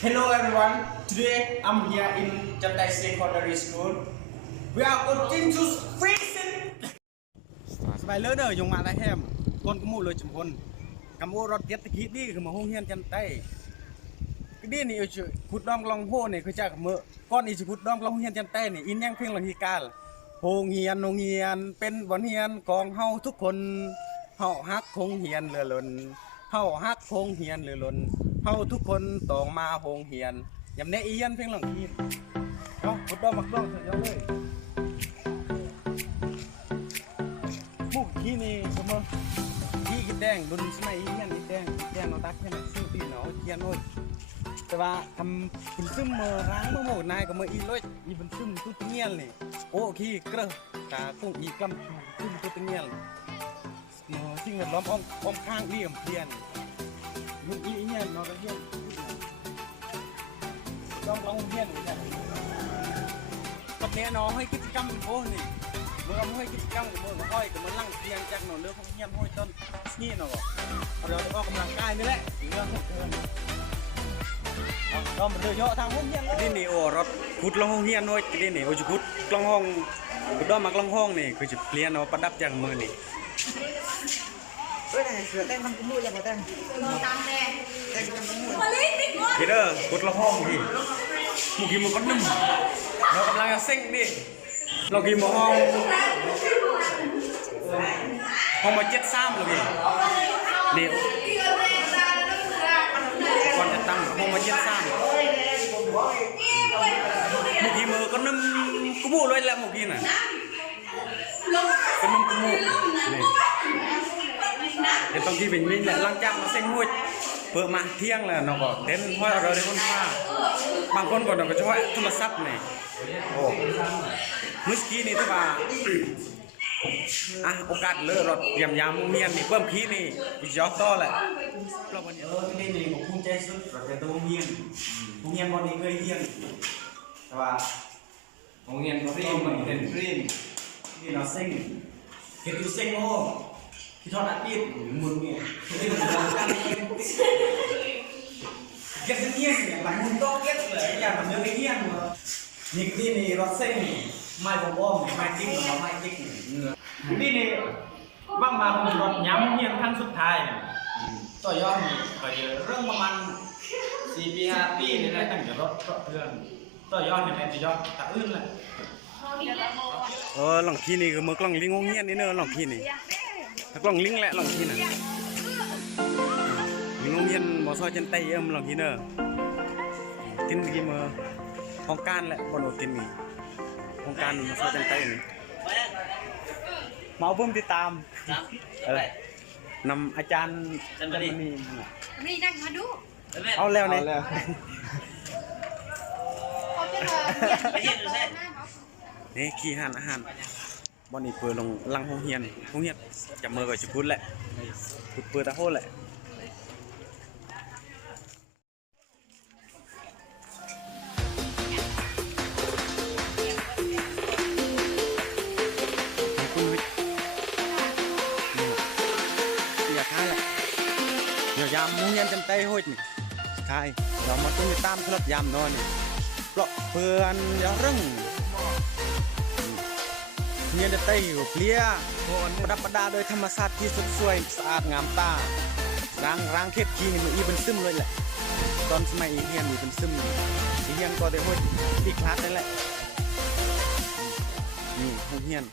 Hello everyone. Today I'm here in Jandai Secondary School. We are going to freezing. สบายเลยเด้อยงมาได้แฮมคนกมูเลยจุมพลกำโอรถเจ็ดตะกี้นี่คือมาห้องเฮียนจันไต้ก็ดีนี่อยู่พุดดอมกลองโฮนี่คือจากเมื่อก้อนอีพุดดอมกลองเฮียนจันไต้นี่อินยังเพียงหลังฮีกาลโรงเฮียนเป็นบ่อนเฮียนกองเฮาทุกคนเฮาฮักโรงเฮียนเรือล้นเฮาฮักโรงเฮียนเรือล้นเฮาทุกคนต้องมาโรงเฮียนยำแน่อีเฮียนเพียงหลังฮีเอ้าพุดดอมมักดองเยอะเลยมุกที่นี่เสมอที่กินแดงดุนสมัยเฮียนกินแดงเราตักแค่ไหนซื้อตีเนาะเฮียนโน้ยแต่ว่าทำเป็นซึมเมื่อร้างเมื่อหมดนายก็เมื่ออีร้อยอีเป็นซึมตุ้งเงี้ยเลยโอ้ขี้กระตาคงอีกำซึมตุ้งเงี้ยเนาะสิ่งแวดล้อมอ้อมข้างนี่กับเพียนยุ่งอีเงี้ยเนาะก็เฮียนลองเฮียนเหมือนกันกับเนี้ยน้องให้กิจกรรมโอ้นี่เมื่อเราให้กิจกรรมกับเมื่อห้อยกับเมื่อลั่งเพียงจากหนอนเรื่องของเฮียนห้อยต้นนี่เนาะเราจะออกกำลังกายนี่แหละเรื่องของเธอก็มันเดือดเยอะทางห้องเฮียนเลยนี่โอ้รถขุดลงห้องเฮียนน้อยนี่โอ้จะขุดกลางห้องขุดด้อมากลางห้องนี่คือจะเปลี่ยนเอาประดับจากมือนี่เฮ้ยเสือเต้นทำกุ้งมือยังไงเต้นตามแดงเต้นทำกุ้งมือพี่เด้อขุดลงห้องพี่มุกี้มันก็นุ่มเรากำลังจะเซ็งดิเรากี่โมห้องมา73เลยเดี๋ยวก่อนจะตั้งห้องมา73มุกี้มือก็นุ่มกุบูเลยแหละมุกี้น่ะก็นุ่มกุบูนี่เดี๋ยวบางทีเป็นวิ่งแหละหลังจากมาเซ็งหัวเปิดมาเที่ยงแล้วเนาะก็เต้นห้อยเราได้คนฟ้าบางคนก่อนเราก็จะห้อยโทรศัพท์นี่โอ้มื่อกี้นี่ที่ว่าโอกาสเลิศรถยำมุงเมียนนี่เพิ่มขี้นี่ยอดต่อแหละเราวันนี้นี่ผมภูมิใจสุดเราเป็นตัวมุงเมียนวันนี้เคยเฮียนแต่ว่ามุงเมียนก็รีบมันเป็นรีบนี่เราเซ็งเห็นดูเซ็งโอ้ที่ทอดอัดดิบมุนเนี่ยที่มันทำกันเก็บเงี้ยเนี่ยหลังมุนโต๊ะเก็บเลยอย่างแบบเนื้อเงี้ยมานี่รถเส้นไม่บอมไม่จิ้มเราไม่จิ้มนี่บ้างมาเป็นรถย้ำเงี้ยครั้งสุดท้ายต่อยอดก็จะเรื่องประมาณ4 ปี 5 ปีนี่แหละตั้งแต่รถเพื่อนต่อยอดเนี่ยจะยอดตะอื้นแหละหลังที่นี่คือมือกล้องลิงงเงี้ยนี่เนอะหลังที่นี่กล้องลิงแหละหลังที่น่ะลิงงเงี้ยบอซอยจันไตหลังที่เนอะทิ้งกี่มือห้องการแหละบนโอตินนี่ห้องการมาซอยจันไตนี่มาเอาเพิ่มติดตามนำอาจารย์จันทนีนี่นั่งมาดูเอาแล้วเนี่ยนี่ขี้หันอาหารบอนนี่เปิดลงลังห้องเฮียนจับมือกับชิพุทธแหละพุทธเปิดตะโหแหละอยากให้แหละเดี๋ยวยามมุ้งเฮียนจำใจโหดนี่ใช่เรามาต้องตามคลับยามนอนนี่เพราะเพื่อนอย่าเร่งเฮียนจะเตยเปลี่ยประดับประดาโดยธรรมชาติที่สดสวยสะอาดงามตาร่างเข็ดขี้นี่มันอีเป็นซึมเลยแหละตอนสมัยเฮียนมีเป็นซึมเฮียนก็ได้โหดอีกคลาสนั่นแหละนี่เฮียน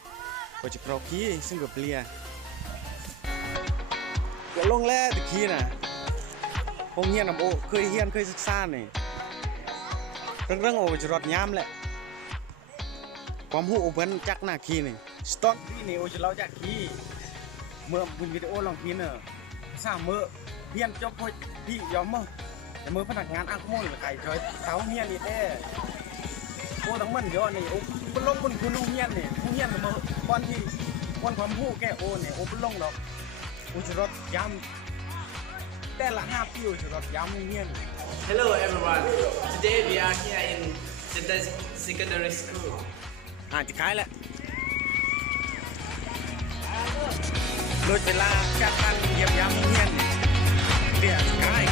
ก็จะกรอกขี้ซึ่งกับเปลี่ยก็ลงแร่ตะขี้น่ะห้องเฮียนโอเคยเฮียนเคยศึกษาเนี่ยเรื่องโอจะรอดย้ำแหละความหูเพิ่นจักหน้าขี้นี่สต็อกที่นี่โอจะเล่าจากขี้เมื่อเป็นวิดีโอลองขี้เนอะสร้างเมื่อเฮียนจบพอพี่ยอมมั้งแต่เมื่อพนักงานอ้างข้อมูลไก่จอยเสาเฮียนนี่แท้โอ้ทั้งมันเยอะนี่โอ้เป็นลงคนคุณลุงเฮียนนี่ผู้เฮียนเมื่อก่อนที่วันความหูแก่โอ้เนี่ยโอ้เป็นลงดอกโอจะรอดย้ำแต่ละ5 ปีจะรอดย้ำเฮียน Hello everyone. Today we are here in Jandai Secondary School. จะขายแหละโดยเวลาจัดการเยี่ยมยามเฮียนเดี๋ยวขาย